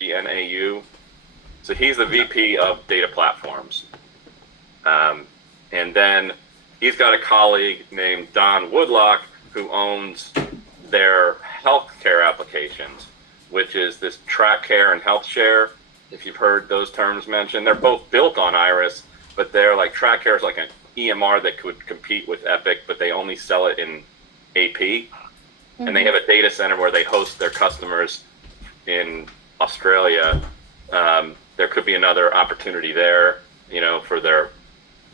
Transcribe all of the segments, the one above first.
NAU. So he's the VP of data platforms. And then he's got a colleague named Don Woodlock who owns their healthcare applications, which is this track care and health share. If you've heard those terms mentioned, they're both built on Iris, but they're like track care is like an EMR that could compete with Epic, but they only sell it in AP. And they have a data center where they host their customers in Australia. There could be another opportunity there, for their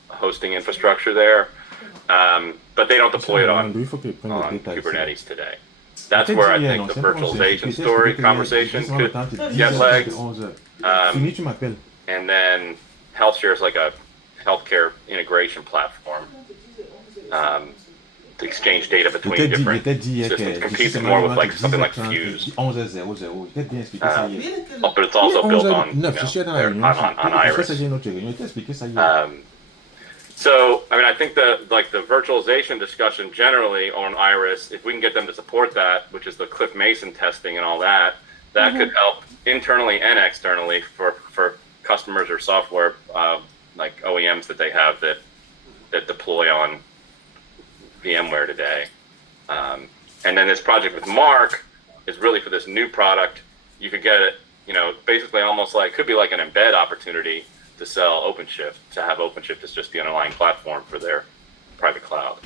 hosting infrastructure there. But they don't deploy it on Kubernetes today. That's where I think the virtualization conversation could get legs. And then HealthShare is like a healthcare integration platform to exchange data between different systems. Competes more with like something like Fuse. But it's also built on Iris. So, I think the virtualization discussion generally on Iris, if we can get them to support that, which is the Cliff Mason testing and all that, could help internally and externally for customers or software like OEMs that they have that deploy on VMware today. And then this project with Mark is really for this new product. You could get it, basically almost like, could be like an embed opportunity to sell OpenShift, to have OpenShift as just the underlying platform for their private cloud.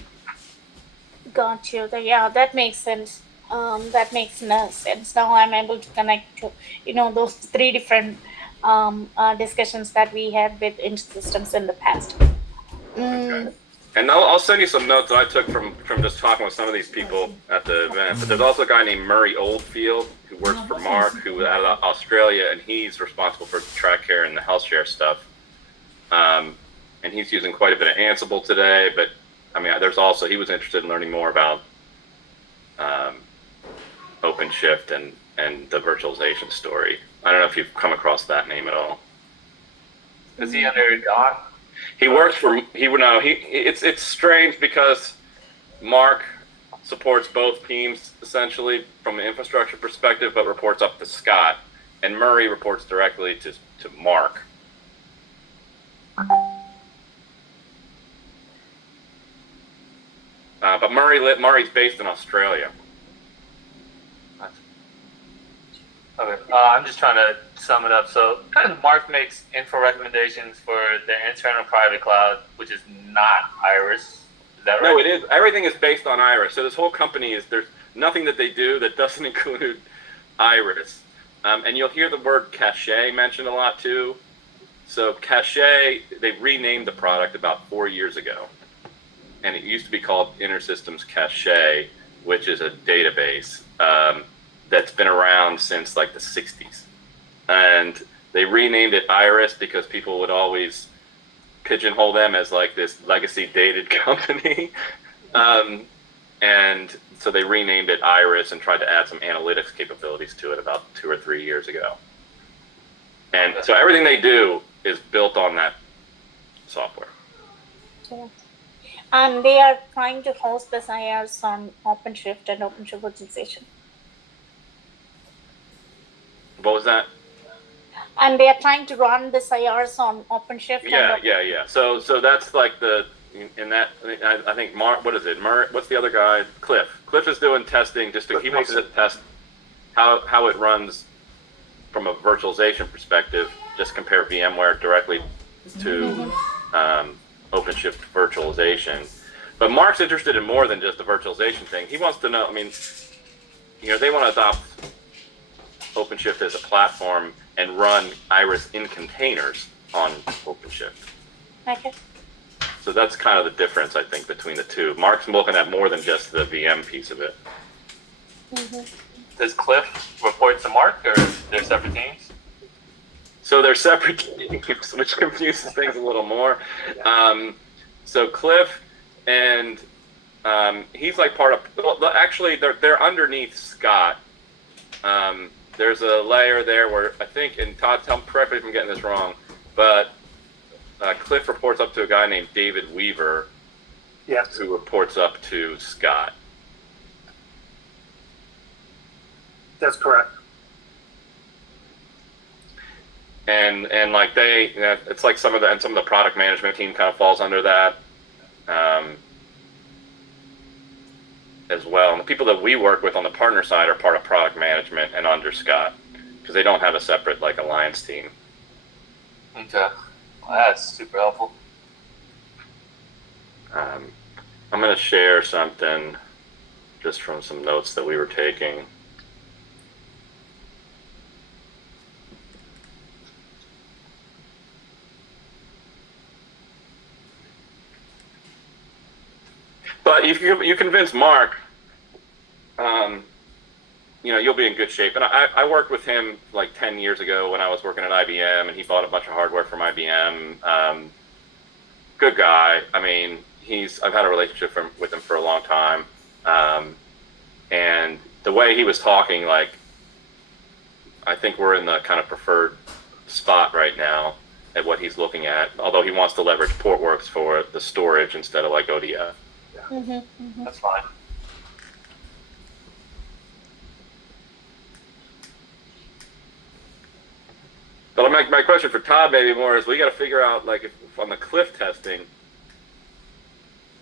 Got you. Yeah, that makes sense. That makes sense. Now I'm able to connect to, those three different discussions that we had with Intersystems in the past. Okay. And I'll send you some notes that I took from just talking with some of these people at the event. But there's also a guy named Murray Oldfield who works for Mark, who out of Australia, and he's responsible for track care and the HealthShare stuff. And he's using quite a bit of Ansible today. But he was interested in learning more about OpenShift and the virtualization story. I don't know if you've come across that name at all. Is he under Don? He works for it's strange because Mark supports both teams essentially from an infrastructure perspective, but reports up to Scott, and Murray reports directly to Mark. But Murray's based in Australia. Okay, I'm just trying to sum it up. So Mark makes info recommendations for their internal private cloud, which is not Iris. Is that right? No, it is. Everything is based on Iris. So this whole company there's nothing that they do that doesn't include Iris. And you'll hear the word cache mentioned a lot too. So cache, they renamed the product about 4 years ago. And it used to be called Intersystems Cache, which is a database that's been around since like the 60s. And they renamed it Iris because people would always pigeonhole them as like this legacy dated company. And so they renamed it Iris and tried to add some analytics capabilities to it about 2 or 3 years ago. And so everything they do is built on that software. Yeah. And they are trying to host this IRs on OpenShift and OpenShift virtualization. What was that? And they are trying to run this IRs on OpenShift. Yeah. So that's like I think Mark. What is it? What's the other guy? Cliff. Cliff is doing testing. He wants to test how it runs from a virtualization perspective. Just compare VMware directly to OpenShift virtualization. But Mark's interested in more than just the virtualization thing. He wants to know. They want to adopt OpenShift as a platform and run Iris in containers on OpenShift. Okay. So that's kind of the difference, I think, between the two. Mark's looking at more than just the VM piece of it. Does Cliff report to Mark, or they're separate teams? So they're separate teams, which confuses things a little more. So Cliff and he's like part of. Well, actually, they're underneath Scott. There's a layer there where I think, and Todd, correct me if I'm getting this wrong, but Cliff reports up to a guy named David Weaver, who reports up to Scott. That's correct. and like it's like some of the product management team kind of falls under that as well. And the people that we work with on the partner side are part of product management and under Scott, because they don't have a separate like alliance team. Okay, well, that's super helpful. I'm going to share something just from some notes that we were taking. But if you convince Mark, you'll be in good shape. And I worked with him like 10 years ago when I was working at IBM, and he bought a bunch of hardware from IBM. Good guy. I mean, I've had a relationship with him for a long time. And the way he was talking, like, I think we're in the kind of preferred spot right now at what he's looking at, although he wants to leverage Portworx for the storage instead of like ODF. That's fine. But my question for Todd maybe more is, we got to figure out, like, if on the cliff testing,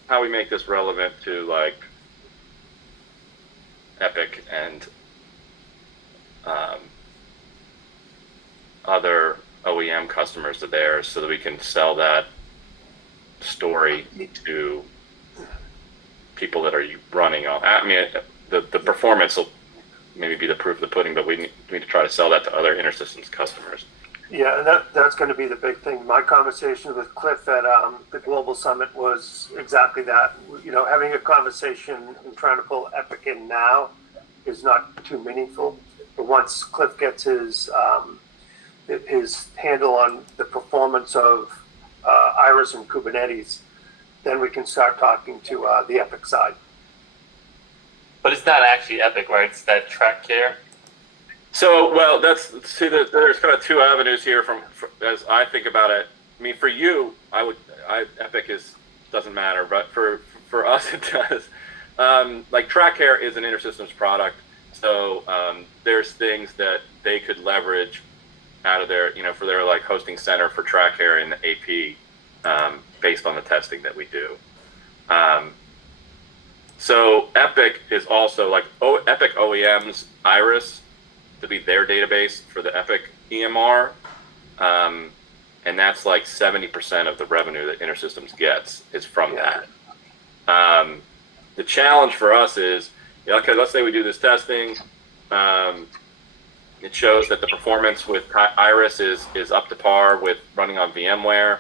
how we make this relevant to like Epic and other OEM customers of theirs, so that we can sell that story to people that are running on. I mean, the performance will maybe be the proof of the pudding, but we need to try to sell that to other Intersystems customers. Yeah, and that's going to be the big thing. My conversation with Cliff at the Global Summit was exactly that. Having a conversation and trying to pull Epic in now is not too meaningful. But once Cliff gets his handle on the performance of Iris and Kubernetes, then we can start talking to the Epic side. But it's not actually Epic, right? It's that track care. So, well, there's kind of two avenues here as I think about it. I mean, for you, Epic doesn't matter, but for us it does. Like, TrackCare is an Intersystems product, so there's things that they could leverage out of their, for their like hosting center for TrackCare in the AP, based on the testing that we do. So Epic is also like Epic OEMs Iris to be their database for the Epic EMR, and that's like 70% of the revenue that Intersystems gets is from that. The challenge for us is, okay, let's say we do this testing, it shows that the performance with Iris is up to par with running on VMware.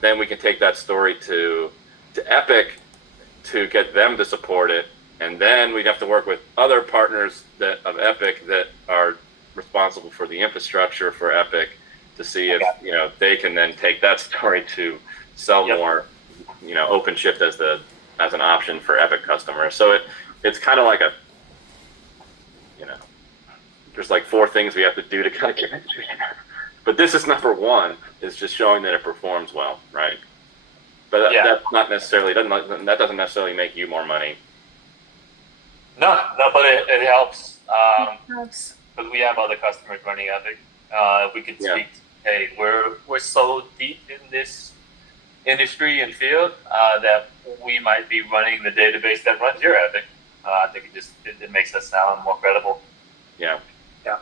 Then we can take that story to Epic to get them to support it. And then we'd have to work with other partners of Epic that are responsible for the infrastructure for Epic to see if they can then take that story to sell more, OpenShift as an option for Epic customers. So it's kind of like there's like 4 things we have to do to kind of get into here. But this is number 1, is just showing that it performs well, right? But that's not necessarily that doesn't necessarily make you more money. No, but it helps. Because we have other customers running Epic. We could speak. Hey, we're so deep in this industry and field that we might be running the database that runs your Epic. I think it makes us sound more credible. Yeah. Yeah.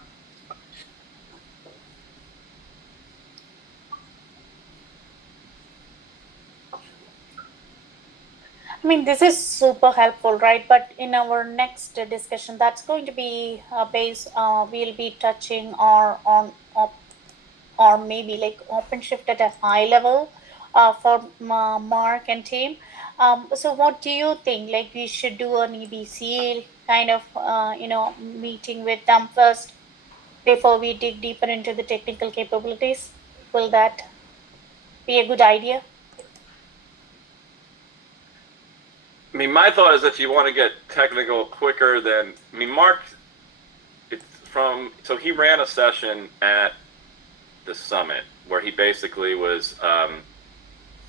I mean, this is super helpful, right? But in our next discussion, that's going to be we'll be touching or maybe like OpenShift at a high level for Mark and team. So what do you think? Like, we should do an EBC kind of, meeting with them first before we dig deeper into the technical capabilities? Will that be a good idea? I mean, my thought is that you want to get technical quicker than, Mark, so he ran a session at the summit where he basically was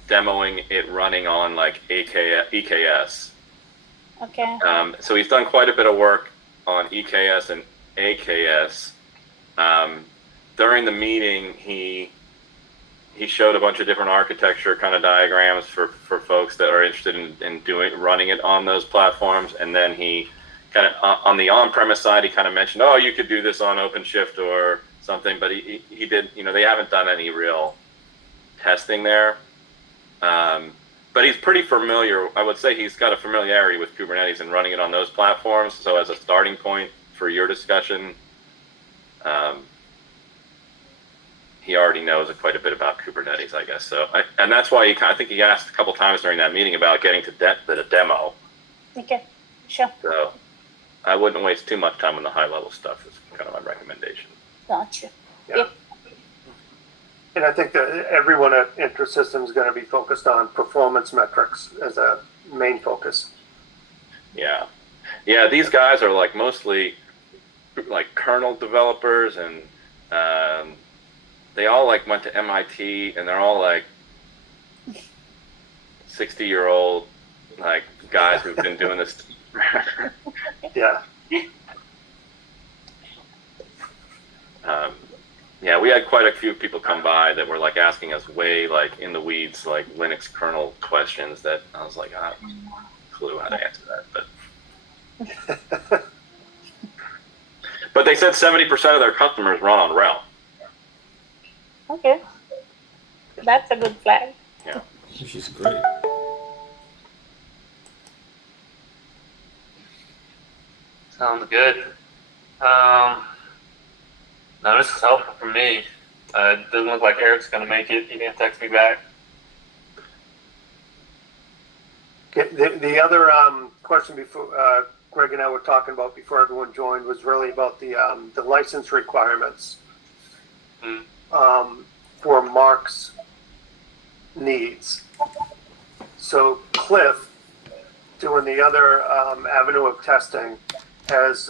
demoing it running on like EKS. Okay. So he's done quite a bit of work on EKS and AKS. during the meeting, he showed a bunch of different architecture kind of diagrams for folks that are interested in running it on those platforms. And then he kind of, on the on-premise side, he kind of mentioned, oh, you could do this on OpenShift or something, but he did, they haven't done any real testing there. But he's pretty familiar. I would say he's got a familiarity with Kubernetes and running it on those platforms. So as a starting point for your discussion, he already knows quite a bit about Kubernetes, I guess. So, and that's why I think he asked a couple times during that meeting about getting to the demo. Okay, sure. So I wouldn't waste too much time on the high-level stuff is kind of my recommendation. Gotcha. Yeah. Yep. And I think that everyone at Intersystems is going to be focused on performance metrics as a main focus. Yeah. Yeah, these guys are like mostly like kernel developers, and they all like went to MIT, and they're all like 60-year-old like guys who've been doing this. Yeah. Yeah, we had quite a few people come by that were like asking us way like in the weeds, like Linux kernel questions that I was like, I have no clue how to answer that. But they said 70% of their customers run on RHEL. Okay. That's a good flag. Yeah. Which is great. Sounds good. No, this is helpful for me. It doesn't look like Eric's going to make it. He didn't text me back. The other question before Greg and I were talking about before everyone joined was really about the license requirements for Mark's needs. So Cliff, doing the other avenue of testing, has